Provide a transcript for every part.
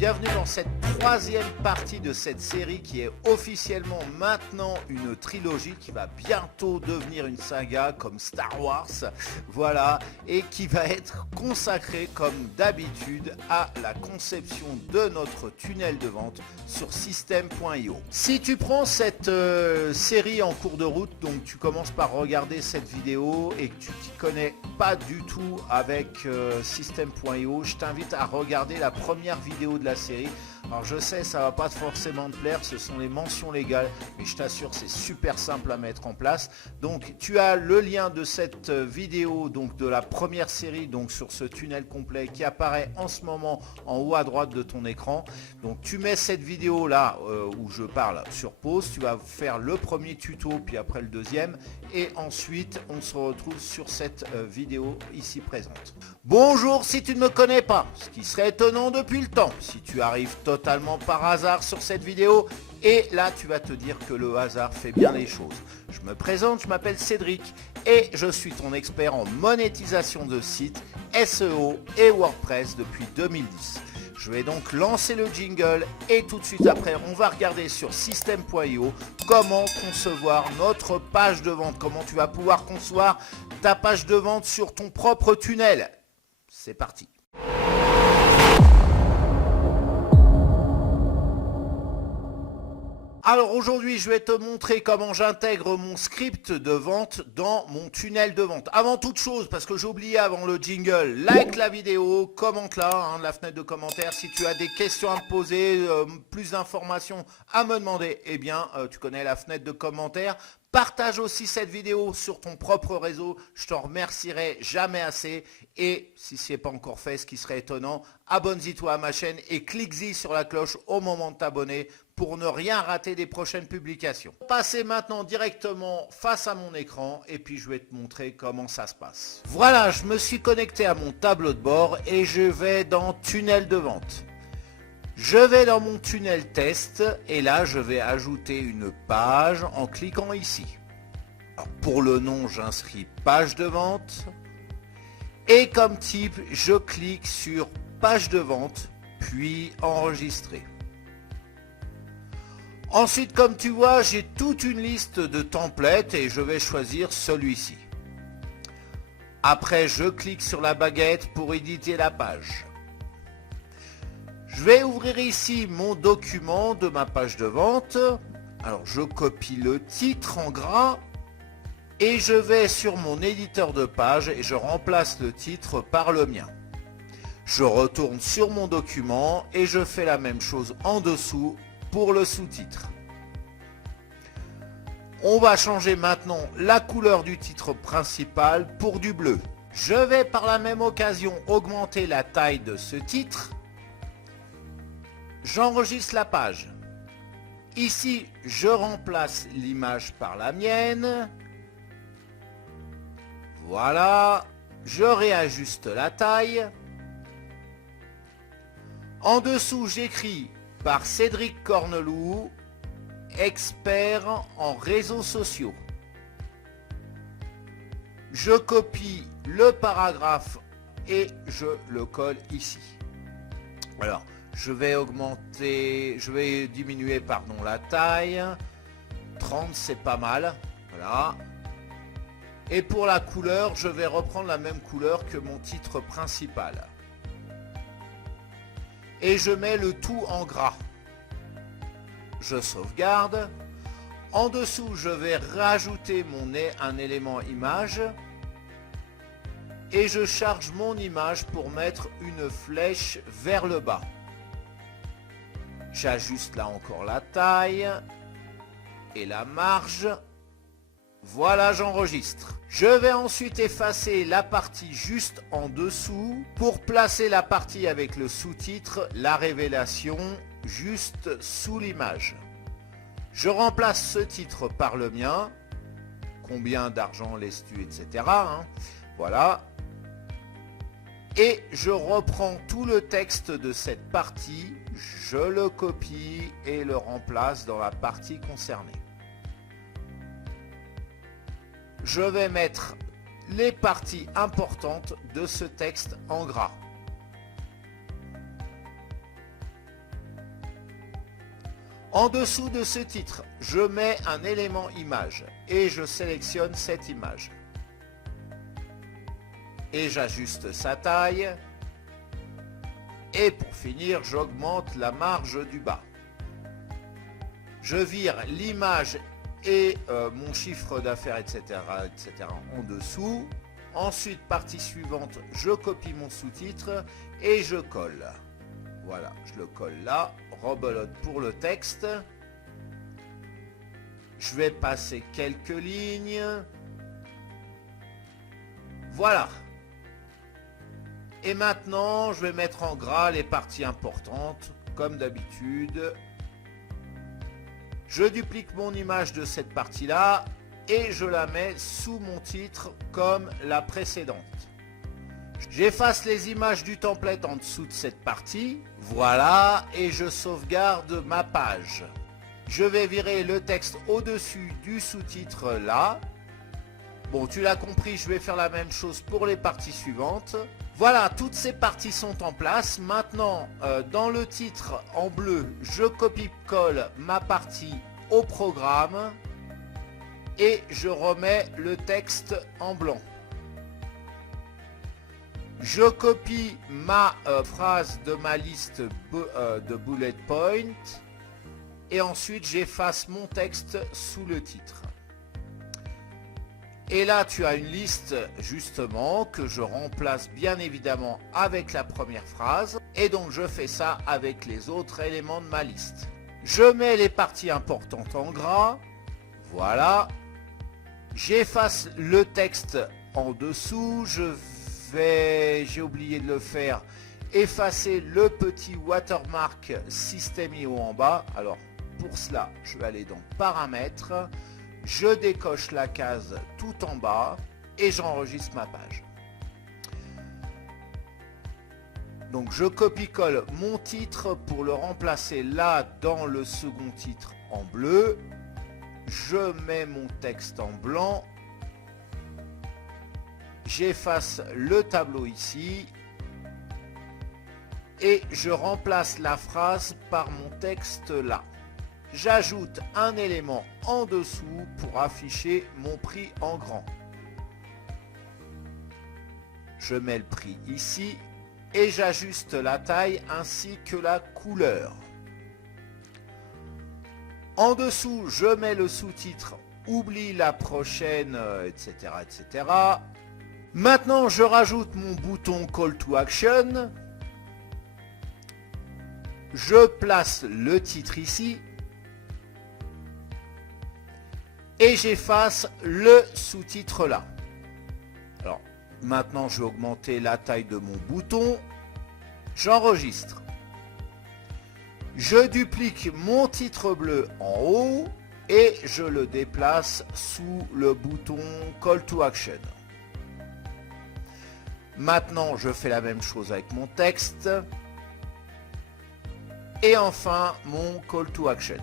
bienvenue dans cette troisième partie de cette série qui est officiellement maintenant une trilogie qui va bientôt devenir une saga comme Star Wars, voilà, et qui va être consacrée comme d'habitude à la conception de notre tunnel de vente sur System.io. Si tu prends cette série en cours de route, donc tu commences par regarder cette vidéo et que tu t'y connais pas du tout avec System.io, je t'invite à regarder la première vidéo de la série. Alors je sais, ça va pas forcément te plaire, ce sont les mentions légales, mais je t'assure c'est super simple à mettre en place. Donc tu as le lien de cette vidéo, donc de la première série, donc sur ce tunnel complet qui apparaît en ce moment en haut à droite de ton écran. Donc tu mets cette vidéo là où je parle sur pause, tu vas faire le premier tuto puis après le deuxième et ensuite on se retrouve sur cette vidéo ici présente. Bonjour, si tu ne me connais pas, ce qui serait étonnant depuis le temps, si tu arrives totalement par hasard sur cette vidéo, et là tu vas te dire que le hasard fait bien les choses. Je me présente, je m'appelle Cédric et je suis ton expert en monétisation de sites, SEO et WordPress depuis 2010. Je vais donc lancer le jingle et tout de suite après on va regarder sur System.io comment concevoir notre page de vente, comment tu vas pouvoir concevoir ta page de vente sur ton propre tunnel. C'est parti. Alors aujourd'hui, je vais te montrer comment j'intègre mon script de vente dans mon tunnel de vente. Avant toute chose, parce que j'ai oublié avant le jingle, like la vidéo, commente là, la fenêtre de commentaires. Si tu as des questions à me poser, plus d'informations à me demander, eh bien, tu connais la fenêtre de commentaires. Partage aussi cette vidéo sur ton propre réseau, je t'en remercierai jamais assez. Et si ce n'est pas encore fait, ce qui serait étonnant, abonne-y toi à ma chaîne et clique-y sur la cloche au moment de t'abonner pour ne rien rater des prochaines publications. Passez maintenant directement face à mon écran et puis je vais te montrer comment ça se passe. Voilà, je me suis connecté à mon tableau de bord et je vais dans tunnel de vente. Je vais dans mon tunnel test et là je vais ajouter une page en cliquant ici. Alors, pour le nom, j'inscris page de vente et comme type, je clique sur page de vente puis enregistrer. Ensuite, comme tu vois, j'ai toute une liste de templates et je vais choisir celui-ci. Après, je clique sur la baguette pour éditer la page. Je vais ouvrir ici mon document de ma page de vente. Alors, je copie le titre en gras et je vais sur mon éditeur de page et je remplace le titre par le mien. Je retourne sur mon document et je fais la même chose en dessous pour le sous-titre. On va changer maintenant la couleur du titre principal pour du bleu. Je vais par la même occasion augmenter la taille de ce titre. J'enregistre la page. Ici, je remplace l'image par la mienne. Voilà. Je réajuste la taille. En dessous, j'écris par Cédric Corneloup, expert en réseaux sociaux. Je copie le paragraphe et je le colle ici. Alors, je vais diminuer la taille. 30, c'est pas mal. Voilà. Et pour la couleur, je vais reprendre la même couleur que mon titre principal. Et je mets le tout en gras. Je sauvegarde. En dessous, je vais rajouter un élément image. Et je charge mon image pour mettre une flèche vers le bas. J'ajuste là encore la taille et la marge. Voilà, j'enregistre. Je vais ensuite effacer la partie juste en dessous pour placer la partie avec le sous-titre, la révélation, juste sous l'image. Je remplace ce titre par le mien. Combien d'argent laisses-tu, etc. Voilà. Et je reprends tout le texte de cette partie, je le copie et le remplace dans la partie concernée. Je vais mettre les parties importantes de ce texte en gras. En dessous de ce titre, je mets un élément image et je sélectionne cette image. Et j'ajuste sa taille. Et pour finir, j'augmente la marge du bas. Je vire l'image et mon chiffre d'affaires, etc., en dessous. Ensuite, partie suivante, je copie mon sous-titre et je colle. Voilà, je le colle là. Rebelote pour le texte. Je vais passer quelques lignes. Voilà. Et maintenant, je vais mettre en gras les parties importantes, comme d'habitude. Je duplique mon image de cette partie-là et je la mets sous mon titre comme la précédente. J'efface les images du template en dessous de cette partie. Voilà, et je sauvegarde ma page. Je vais virer le texte au-dessus du sous-titre là. Bon, tu l'as compris, je vais faire la même chose pour les parties suivantes. Voilà, toutes ces parties sont en place. Maintenant, dans le titre en bleu, je copie-colle ma partie au programme et je remets le texte en blanc. Je copie ma phrase de ma liste de bullet point et ensuite j'efface mon texte sous le titre. Et là, tu as une liste justement que je remplace bien évidemment avec la première phrase. Et donc, je fais ça avec les autres éléments de ma liste. Je mets les parties importantes en gras. Voilà. J'efface le texte en dessous. J'ai oublié de le faire, effacer le petit watermark System.io en bas. Alors, pour cela, je vais aller dans Paramètres. Je décoche la case tout en bas et j'enregistre ma page. Donc je copie-colle mon titre pour le remplacer là dans le second titre en bleu. Je mets mon texte en blanc. J'efface le tableau ici. Et je remplace la phrase par mon texte là. J'ajoute un élément en dessous pour afficher mon prix en grand. Je mets le prix ici et j'ajuste la taille ainsi que la couleur. En dessous, je mets le sous-titre « Oublie la prochaine », etc., etc. Maintenant, je rajoute mon bouton « Call to Action ». Je place le titre ici. Et j'efface le sous-titre là. Alors, maintenant, je vais augmenter la taille de mon bouton. J'enregistre. Je duplique mon titre bleu en haut et je le déplace sous le bouton Call to Action. Maintenant, je fais la même chose avec mon texte. Et enfin, mon Call to Action.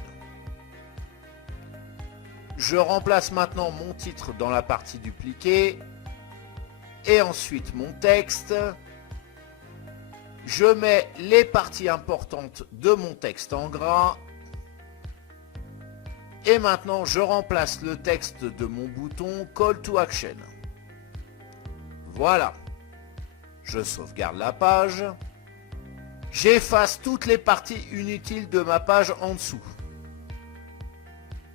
Je remplace maintenant mon titre dans la partie dupliquée et ensuite mon texte. Je mets les parties importantes de mon texte en gras et maintenant je remplace le texte de mon bouton Call to Action. Voilà. Je sauvegarde la page. J'efface toutes les parties inutiles de ma page en dessous.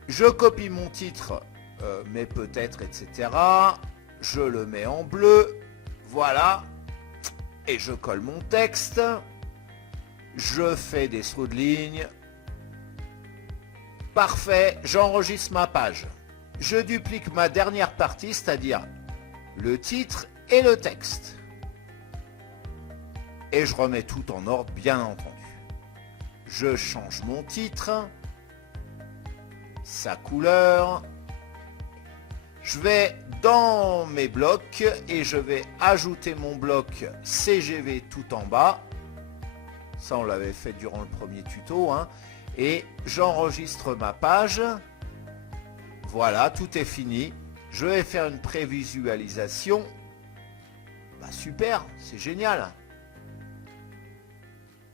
Je copie mon titre, mais peut-être, etc. Je le mets en bleu. Voilà. Et je colle mon texte. Je fais des sauts de ligne. Parfait. J'enregistre ma page. Je duplique ma dernière partie, c'est-à-dire le titre et le texte. Et je remets tout en ordre, bien entendu. Je change mon titre. Sa couleur. Je vais dans mes blocs et je vais ajouter mon bloc CGV tout en bas. Ça, on l'avait fait durant le premier tuto, hein. Et j'enregistre ma page. Voilà, tout est fini. Je vais faire une prévisualisation. Bah super, c'est génial.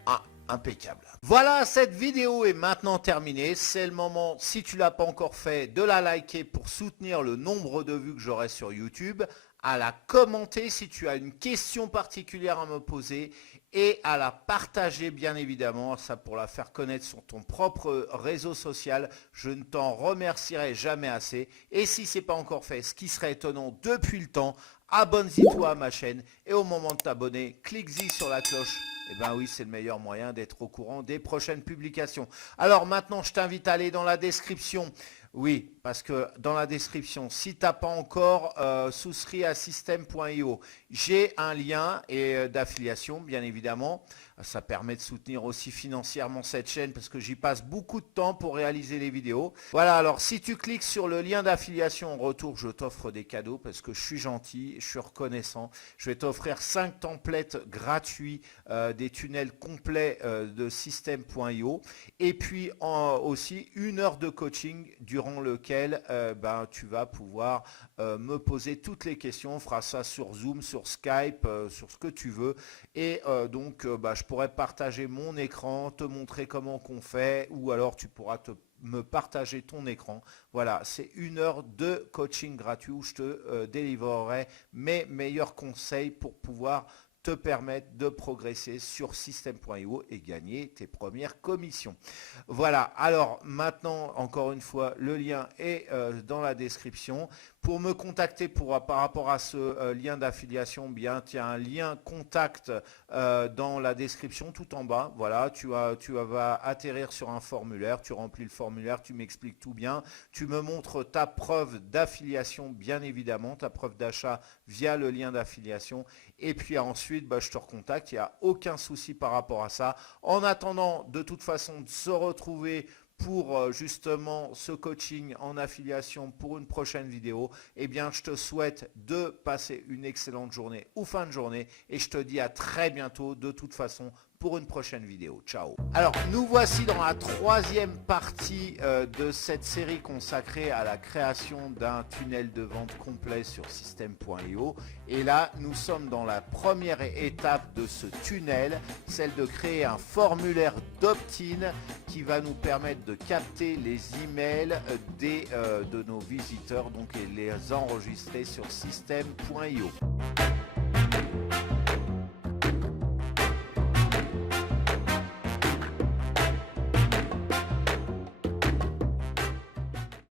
Ah, impeccable. Voilà, cette vidéo est maintenant terminée. C'est le moment, si tu ne l'as pas encore fait, de la liker pour soutenir le nombre de vues que j'aurai sur YouTube, à la commenter si tu as une question particulière à me poser et à la partager bien évidemment, ça pour la faire connaître sur ton propre réseau social. Je ne t'en remercierai jamais assez. Et si ce n'est pas encore fait, ce qui serait étonnant depuis le temps, abonne-toi à ma chaîne et au moment de t'abonner, clique-y sur la cloche. Eh bien oui, c'est le meilleur moyen d'être au courant des prochaines publications. Alors maintenant, je t'invite à aller dans la description. Oui, parce que dans la description, si tu n'as pas encore souscrit à system.io, j'ai un lien d'affiliation, bien évidemment. Ça permet de soutenir aussi financièrement cette chaîne parce que j'y passe beaucoup de temps pour réaliser les vidéos. Voilà, alors si tu cliques sur le lien d'affiliation, en retour, je t'offre des cadeaux parce que je suis gentil, je suis reconnaissant. Je vais t'offrir 5 templates gratuits, des tunnels complets de system.io et puis aussi 1 heure de coaching durant lequel tu vas pouvoir me poser toutes les questions. On fera ça sur Zoom, sur Skype, sur ce que tu veux. Et je pourrais partager mon écran, te montrer comment qu'on fait, ou alors tu pourras me partager ton écran. Voilà, c'est 1 heure de coaching gratuit où je te délivrerai mes meilleurs conseils pour pouvoir te permettre de progresser sur system.io et gagner tes premières commissions. Voilà, alors maintenant, encore une fois, le lien est dans la description. Pour me contacter par rapport à ce lien d'affiliation, bien, tu as un lien contact dans la description tout en bas. Voilà, tu vas atterrir sur un formulaire, tu remplis le formulaire, tu m'expliques tout bien. Tu me montres ta preuve d'affiliation, bien évidemment, ta preuve d'achat via le lien d'affiliation. Et puis ensuite, je te recontacte, il n'y a aucun souci par rapport à ça. En attendant, de toute façon, de se retrouver pour justement ce coaching en affiliation pour une prochaine vidéo, eh bien je te souhaite de passer une excellente journée ou fin de journée et je te dis à très bientôt de toute façon pour une prochaine vidéo. Ciao. Alors nous voici dans la 3e partie de cette série consacrée à la création d'un tunnel de vente complet sur system.io et là nous sommes dans la première étape de ce tunnel, celle de créer un formulaire d'opt-in qui va nous permettre de capter les emails de nos visiteurs donc et les enregistrer sur system.io.